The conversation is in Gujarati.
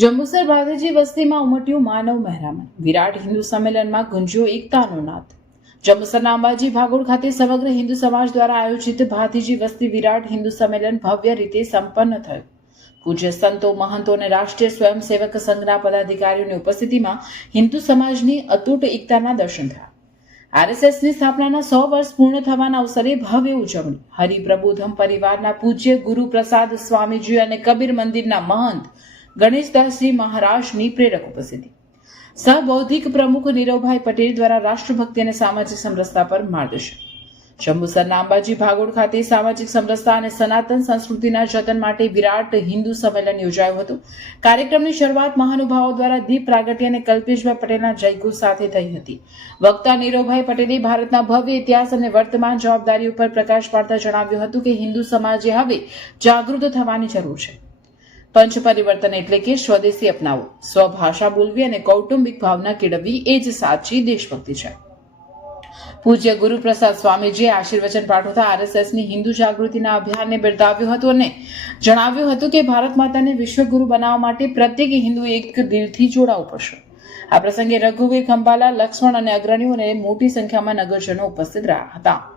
જંબુસર ભાદેજી વસ્તીમાં ઉમટ્યું માનવ મહેરામણ. વિરાટ હિન્દુ સંમેલનમાં ગુંજ્યો એકતાનો નાદ. જંબુસરના અંબાજી ભાગોળ ખાતે સમગ્ર હિન્દુ સમાજ દ્વારા આયોજિત ભાતીજી વસ્તી વિરાટ હિન્દુ સંમેલન ભવ્ય રીતે સંપન્ન થયું. પૂજ્ય સંતો, મહંતો અને રાષ્ટ્રીય સ્વયંસેવક સંઘના પદાધિકારીઓની ઉપસ્થિતિમાં હિન્દુ સમાજની અતૂટ એકતાના દર્શન થયા. આરએસએસની સ્થાપનાના સો વર્ષ પૂર્ણ થવાના અવસરે ભવ્ય ઉજવણી. હરિપ્રબોધમ પરિવારના પૂજ્ય ગુરુ પ્રસાદ સ્વામીજી અને કબીર મંદિરના મહંત ગણેશદાસજી મહારાજની પ્રેરક ઉપસ્થિતિ. સહબૌદ્ધિક પ્રમુખ નીરવભાઈ પટેલ દ્વારા રાષ્ટ્રભક્તિ અને સામાજિક સમરસતા પર માર્ગદર્શન. જંબુસરના અંબાજી ભાગોળ ખાતે સામાજિક સમરસતા અને સનાતન સંસ્કૃતિના જતન માટે વિરાટ હિન્દુ સંમેલન યોજાયું હતું. કાર્યક્રમની શરૂઆત મહાનુભાવો દ્વારા દીપ પ્રાગટ્ય અને કલ્પેશભાઈ પટેલના જયઘોષ સાથે થઈ હતી. વક્તા નીરવભાઈ પટેલે ભારતના ભવ્ય ઇતિહાસ અને વર્તમાન જવાબદારી ઉપર પ્રકાશ પાડતા જણાવ્યું હતું કે હિન્દુ સમાજે હવે જાગૃત થવાની જરૂર છે. પંચ પરિવર્તન એટલે કે સ્વદેશી અપનાવો. સ્વભાષા બોલવી અને કૌટુંબિક ભાવના કેળવવી એ જ સાચી દેશભક્તિ છે. પૂજ્ય ગુરુપ્રસાદ સ્વામીજીએ આશીર્વચન પાઠવતા આરએસએસની હિન્દુ જાગૃતિના અભિયાનને બિરદાવ્યું હતું અને જણાવ્યું હતું કે ભારત માતાને વિશ્વગુરુ બનાવવા માટે પ્રત્યેક હિન્દુ એક દિલથી જોડાવું પડશે. આ પ્રસંગે રઘુવીર ખંભાલા, લક્ષ્મણ અને અગ્રણીઓને મોટી સંખ્યામાં નગરજનો ઉપસ્થિત રહ્યા હતા.